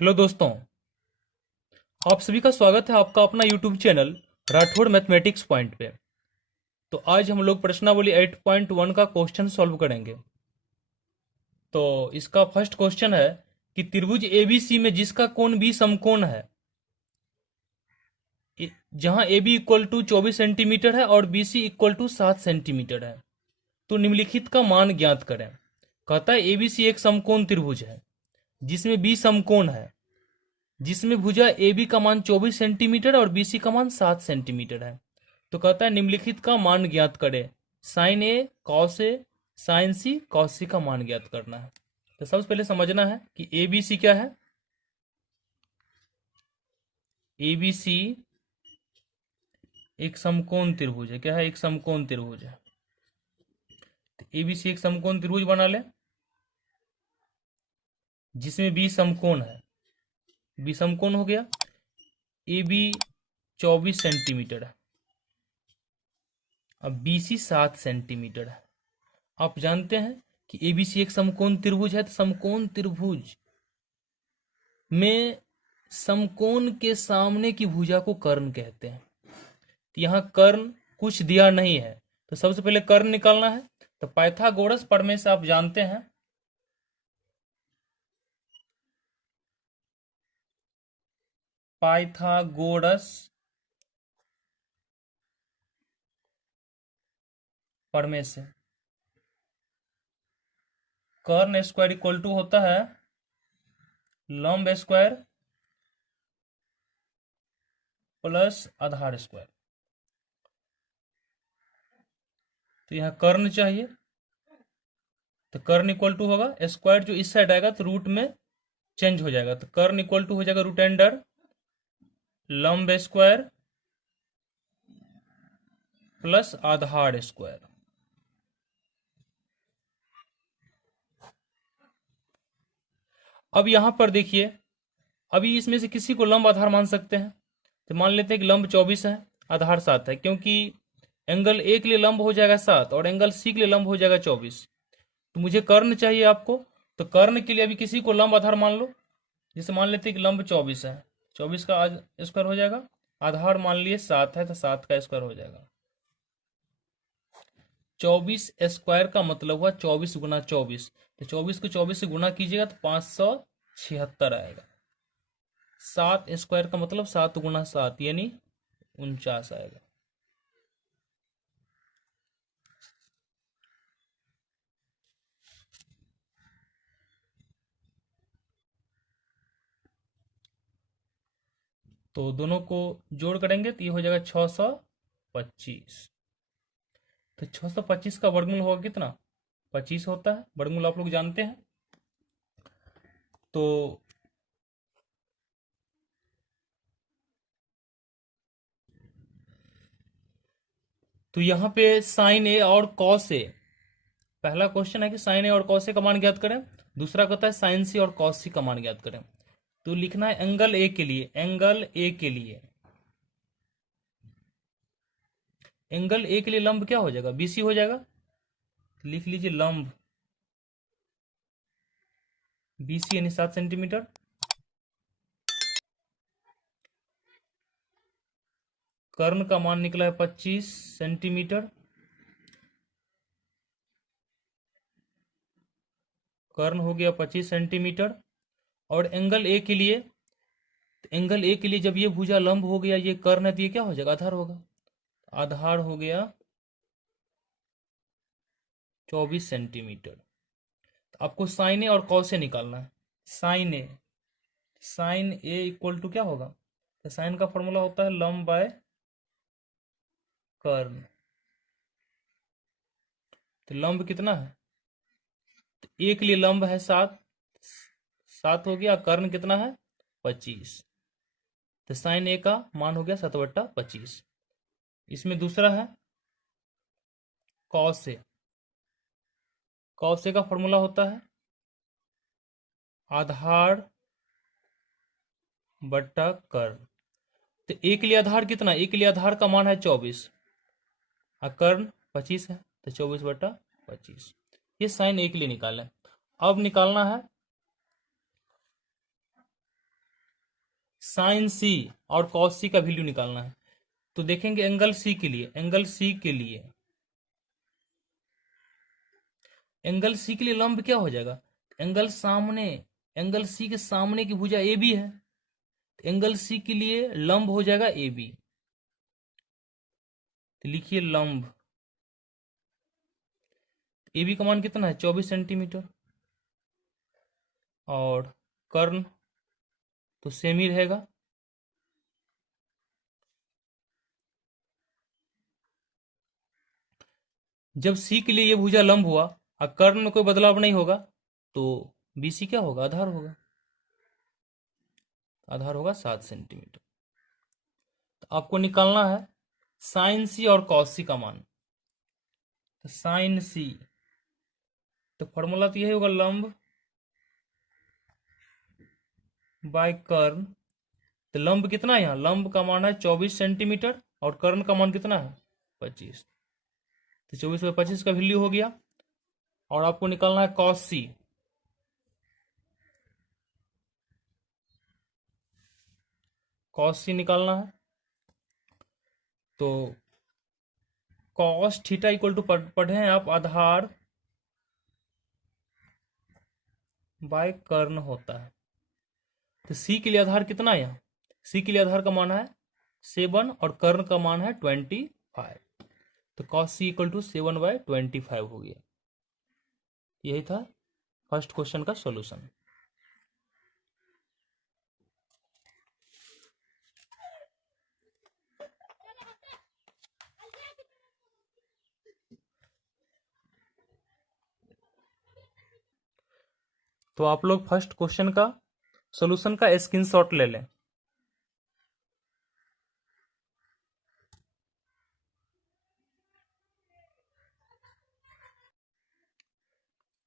Hello दोस्तों। आप सभी का स्वागत है आपका अपना YouTube channel Rathore mathematics point पे। तो आज हम लोग प्रश्नावली 8.1 का क्वेश्चन सॉल्व करेंगे। तो इसका फर्स्ट क्वेश्चन है कि त्रिभुज एबीसी में जिसका कोण बी समकोण है, जहां A B equal to 24 centimetre है और B C equal to 7 centimetre है, तो निम्नलिखित का मान ज्ञात करें। कहता है एबीसी एक समकोण त्रिभुज है जिसमें बी समकोण है, जिसमें भुजा ए बी का मान 24 सेंटीमीटर और बी सी का मान 7 सेंटीमीटर है। तो कहता है निम्नलिखित का मान ज्ञात करे। Sign A cos A sign C cos सी का मान ज्ञात करना है। तो सबसे पहले समझना है कि ए बी सी क्या है। ए बी सी एक समकोण त्रिभुज है। क्या है? एक समकोण त्रिभुज है। तो ए बी सी एक समकोण त्रिभुज बना ले जिसमें बी समकोण है। बी समकोण हो गया। ए बी 24 सेंटीमीटर है, अब बी सी 7 सेंटीमीटर है। आप जानते हैं कि एबीसी एक समकोण त्रिभुज है। तो समकोण त्रिभुज में समकोण के सामने की भुजा को कर्ण कहते हैं। तो यहां कर्ण कुछ दिया नहीं है, तो सबसे पहले कर्ण निकालना है। तो पाइथागोरस प्रमेय से आप जानते हैं, पाइथागोरस प्रमेय से कर्ण स्क्वायर इक्वल टू होता है लंब स्क्वायर प्लस आधार स्क्वायर। तो यहाँ कर्ण चाहिए, तो कर्ण इक्वल टू होगा स्क्वायर, जो इस साइड आएगा तो रूट में चेंज हो जाएगा। तो कर्ण इक्वल टू हो जाएगा रूट अंडर लंब स्क्वायर प्लस आधार स्क्वायर। अब यहां पर देखिए, अभी इसमें से किसी को लंब आधार मान सकते हैं। तो मान लेते हैं कि लंब 24 है, आधार 7 है, क्योंकि एंगल ए के लिए लंब हो जाएगा 7 और एंगल सी के लिए लंब हो जाएगा 24। तो मुझे कर्ण चाहिए आपको। तो कर्ण के लिए अभी किसी को लंब आधार मान लो। जैसे मान लेते हैं कि लंब 24 है, 24 का आज स्क्वायर हो जाएगा। आधार मान लिए 7 है, तो 7 का स्क्वायर हो जाएगा। 24 स्क्वायर का मतलब हुआ 24 गुना 24। तो 24 को 24 से गुना कीजिएगा तो 576 आएगा। 7 स्क्वायर का मतलब 7 गुना 7 यानी 49 आएगा। तो दोनों को जोड़ करेंगे तो ये हो जाएगा 625। तो 625 का वर्गमूल होगा कितना? 25 होता है। वर्गमूल आप लोग जानते हैं। तो यहाँ पे साइन ए और कॉस ए, पहला क्वेश्चन है कि साइन ए और कॉस ए का मान ज्ञात करें। दूसरा कहता है साइन सी और कॉस सी का मान ज्ञात करें। तो लिखना है एंगल ए के लिए, एंगल ए के लिए, एंगल ए के लिए लंब क्या हो जाएगा? बीसी हो जाएगा। तो लिख लीजिए लंब बीसी यानी 7 सेंटीमीटर। कर्ण का मान निकला है 25 सेंटीमीटर। कर्ण हो गया 25 सेंटीमीटर। और एंगल ए के लिए, एंगल ए के लिए जब ये भुजा लंब हो गया, ये कर्ण है, तो ये क्या हो जाएगा? आधार होगा। आधार हो गया 24 सेंटीमीटर। तो आपको साइन ए और कॉस ए निकालना है। Sine A, sine A equal to क्या होगा? तो साइन का फॉर्मूला होता है लंब बाय कर्ण। तो लंब कितना है? तो ए के लिए लंब है 7, 7 हो गया। कर्ण कितना है? 25। तो साइन ए का मान हो गया 7/25। इसमें दूसरा है कॉस ए। कॉस ए का फॉर्मूला होता है आधार बट्टा कर्ण। तो ए के लिए आधार कितना? ए के लिए आधार का मान है 24 और कर्ण 25 है, तो 24/25। ये साइन ए के लिए निकालें। अब निकालना है साइन सी और कॉस सी का वैल्यू निकालना है। तो देखेंगे एंगल सी के लिए, एंगल सी के लिए, एंगल सी के लिए लंब क्या हो जाएगा, एंगल सामने, एंगल सी के सामने की भुजा ए बी है, तो एंगल सी के लिए लंब हो जाएगा ए बी। तो लिखिए लंब, ए बी का मान कितना है 24 सेंटीमीटर, और कर्ण तो सेम ही रहेगा। जब सी के लिए ये भुजा लंब हुआ और कर्ण में कोई बदलाव नहीं होगा, तो बीसी क्या होगा, आधार होगा, आधार होगा 7 सेंटीमीटर। तो आपको निकालना है साइन सी और कॉस सी का मान। तो साइन सी, तो फॉर्मूला तो यही होगा लंब बाय कर्ण। तो लंब कितना है, यहाँ लंब का मान है 24 सेंटीमीटर और कर्ण का मान कितना है 25। तो 24 बाई 25 का वैल्यू हो गया। और आपको निकालना है कॉस सी, कॉस सी निकालना है। तो कॉस थीटा इक्वल टू पढ़े हैं आप, आधार बाय कर्ण होता है। तो सी के लिए आधार कितना है, यहाँ सी के लिए आधार का मान है 7 और कर्ण का मान है 25। तो कॉस सी इक्वल टू 7/25 हो गया। यही था फर्स्ट क्वेश्चन का सॉल्यूशन। तो आप लोग फर्स्ट क्वेश्चन का सॉल्यूशन का स्क्रीनशॉट ले लें।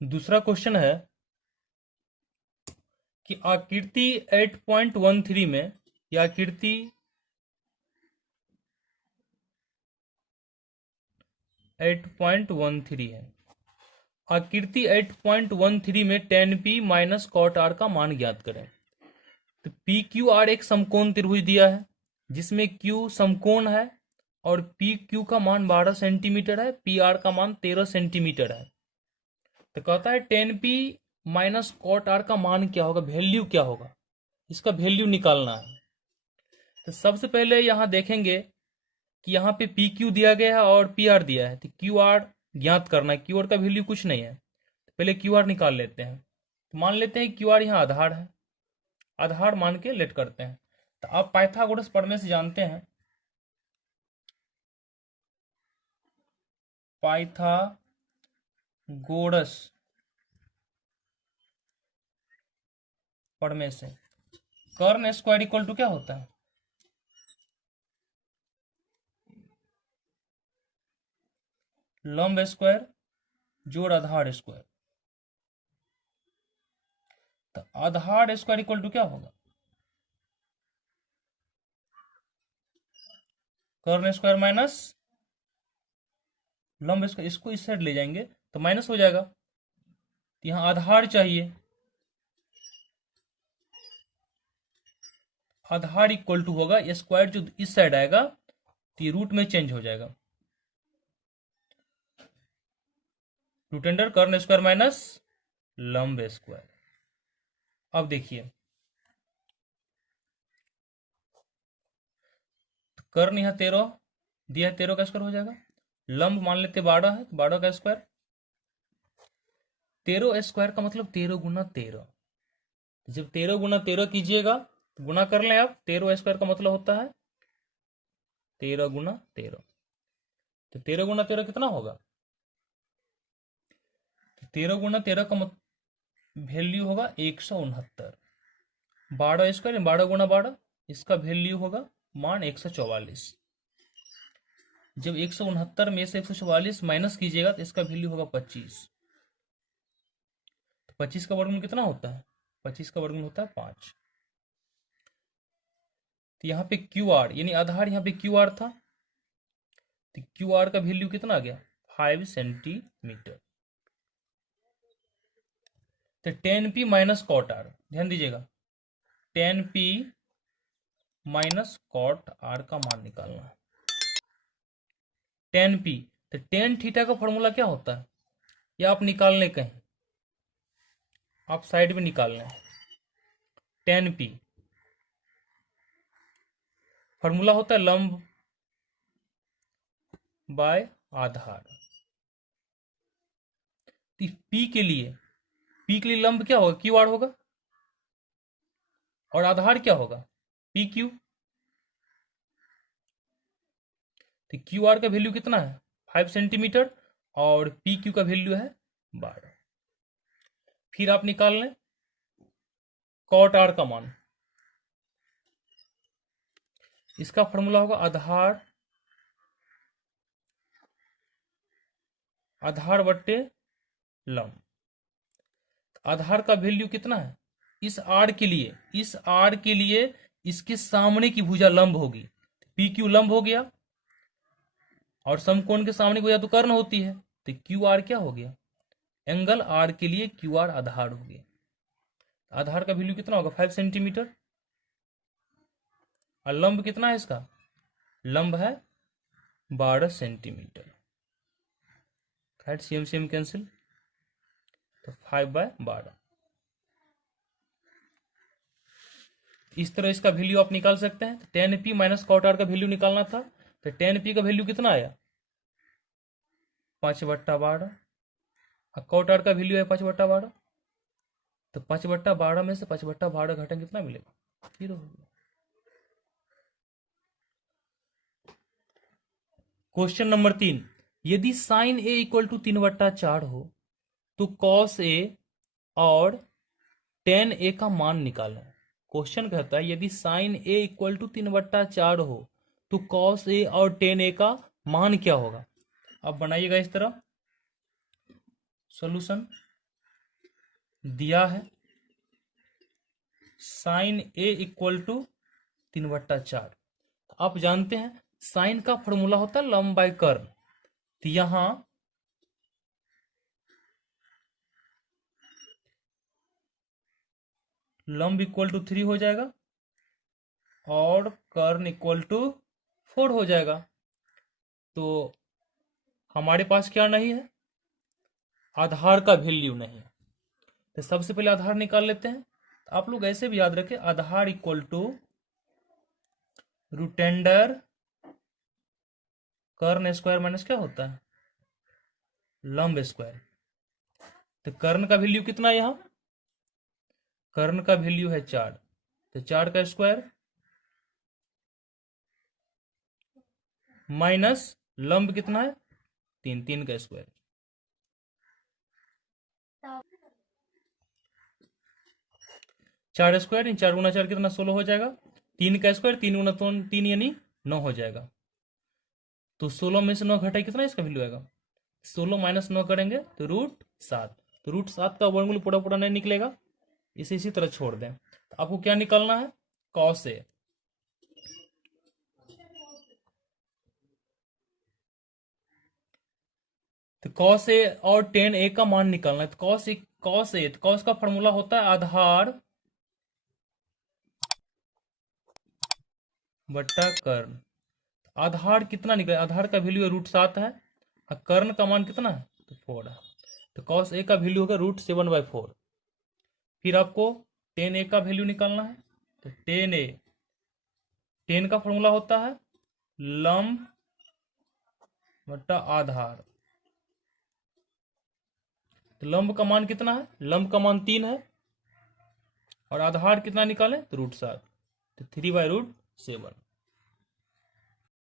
दूसरा क्वेश्चन है कि आकृति 8.13 में, या आकृति 8.13 है, आकृति 8.13 में tan p minus cot R का मान ज्ञात करें। तो पी क्यू आर एक समकोण त्रिभुज दिया है जिसमें क्यू समकोण है और पी क्यू का मान 12 सेंटीमीटर है, पी आर का मान 13 सेंटीमीटर है। तो कहता है tan p minus cot R का मान क्या होगा, वैल्यू क्या होगा, इसका वैल्यू निकालना है। तो सबसे पहले यहाँ देखेंगे कि यहाँ पे पी क्यू दिया गया है और पी आर दिया है, तो क्यू आर ज्ञात करना है। क्यू आर का वैल्यू कुछ नहीं है, तो पहले क्यू आर निकाल लेते हैं। तो मान लेते हैं क्यू आर यहाँ आधार है, आधार मान के लेट करते हैं। तो आप पाइथागोरस प्रमेय से जानते हैं, पाइथागोरस प्रमेय से कर्ण स्क्वायर इक्वल टू क्या होता है, लंब स्क्वायर जोड़ आधार स्क्वायर। तो आधार स्क्वायर इक्वल टू क्या होगा, कर्ण स्क्वायर माइनस लंब स्क्वायर। इसको इस साइड ले जाएंगे तो माइनस हो जाएगा। तो यहाँ आधार चाहिए, आधार इक्वल टू होगा स्क्वायर जो इस साइड आएगा तो ये रूट में चेंज हो जाएगा, रूट अंडर कर्ण स्क्वायर माइनस लंब स्क्वायर। अब देखिए कर्ण यहाँ 13 दिया है, 13 का स्क्वायर हो जाएगा। लंब मान लेते 12 है, 12 का स्क्वायर, 13 स्क्वायर का मतलब 13 गुना 13। जब 13 गुना 13 कीजिएगा तो गुना कर लें आप, 13 स्क्वायर का मतलब होता है 13 गुना 13। तो 13 गुना 13 कितना होगा, 13 गुना 13 का वैल्यू होगा 169। 12 स्क्वायर 12 गुना 12, इसका वैल्यू होगा मान 144। जब 169 में से 144 माइनस कीजिएगा तो इसका वैल्यू होगा 25। तो 25 का वर्गमूल कितना होता है, 25 का वर्गमूल होता है 5। तो यहाँ पे क्यू आर यानी आधार, यहाँ पे क्यू आर था, तो क्यू आर का वैल्यू कितना आ गया 5 सेंटीमीटर। तो tan p minus cot R, ध्यान दीजिएगा tan p minus cot R का मान निकालना है। टेन पी, तो टेन थीटा का फॉर्मूला क्या होता है, या आप निकाल लें कहीं, आप साइड में निकाल लें। टेन पी फॉर्मूला होता है लंब बाय आधार। तो पी के लिए लंब क्या होगा, क्यू आर होगा, और आधार क्या होगा, पी क्यू। तो क्यू आर का वैल्यू कितना है 5 सेंटीमीटर, और पी क्यू का वैल्यू है 12। फिर आप निकाल लें कॉट आर का मान। इसका फॉर्मूला होगा आधार बट्टे लंब। आधार का वैल्यू कितना है, इस आर के लिए इसके सामने की भुजा लंब होगी, पी क्यू लंब हो गया, और समकोण के सामने की भुजा तो कर्ण होती है, तो क्यू आर क्या हो गया, एंगल आर के लिए क्यू आर आधार हो गया। आधार का वैल्यू कितना होगा 5 सेंटीमीटर, और लंब कितना है इसका, लंब है 12 सेंटीमीटर। खैर सेम सेम कैंसिल, तो 5/12। इस तरह इसका वैल्यू आप निकाल सकते हैं। तो tan P minus cot R का वैल्यू निकालना था, तो टेन पी का वैल्यू कितना आया 5/12, और कॉट आर का वैल्यू है 5/12। तो 5/12 में से 5/12 घटा कितना मिलेगा, 0 हो गया। क्वेश्चन नंबर 3, यदि साइन ए इक्वल टू 3/4 हो तो कॉस ए और टेन ए का मान निकालें। क्वेश्चन कहता है यदि साइन ए इक्वल टू 3/4 हो तो कॉस ए और टेन ए का मान क्या होगा। अब बनाइएगा इस तरह, सॉल्यूशन दिया है साइन ए इक्वल टू 3/4। आप जानते हैं साइन का फॉर्मूला होता है लंब बाय कर्न, तो यहां लंब इक्वल टू 3 हो जाएगा और कर्न इक्वल टू 4 हो जाएगा। तो हमारे पास क्या नहीं है, आधार का वैल्यू नहीं है, तो सबसे पहले आधार निकाल लेते हैं। तो आप लोग ऐसे भी याद रखें, आधार इक्वल टू रूटेंडर कर्ण स्क्वायर माइनस क्या होता है, लंब स्क्वायर। तो कर्ण का वैल्यू कितना है, यहां कर्ण का वैल्यू है 4, तो 4 का स्क्वायर माइनस लंब कितना है 3, 3 का स्क्वायर। चार स्क्वायर 4 गुना 4 कितना 16 हो जाएगा, 3 का स्क्वायर 3 गुना 3 यानी 9 हो जाएगा। तो 16 में से 9 घटाए कितना इसका वैल्यू आएगा, 16 माइनस 9 करेंगे तो √7। तो √7 का वर्गमूल पूरा पूरा नहीं निकलेगा, इसे इसी तरह छोड़ दें। तो आपको क्या निकालना है, कॉस ए। तो कॉस ए और टेन ए का मान निकालना है। तो कॉस का फॉर्मूला होता है आधार बट्टा कर्ण। आधार कितना निकले, आधार का वैल्यू है √7 है, और कर्ण का मान कितना है तो 4 है। तो कॉस ए का वैल्यू होगा √7/4। फिर आपको टेन ए का वैल्यू निकालना है। तो टेन का फॉर्मूला होता है लंब बट्टा आधार। तो लंब का मान कितना है, लंब का मान 3 है, और आधार कितना निकाले तो √7, तो 3/7।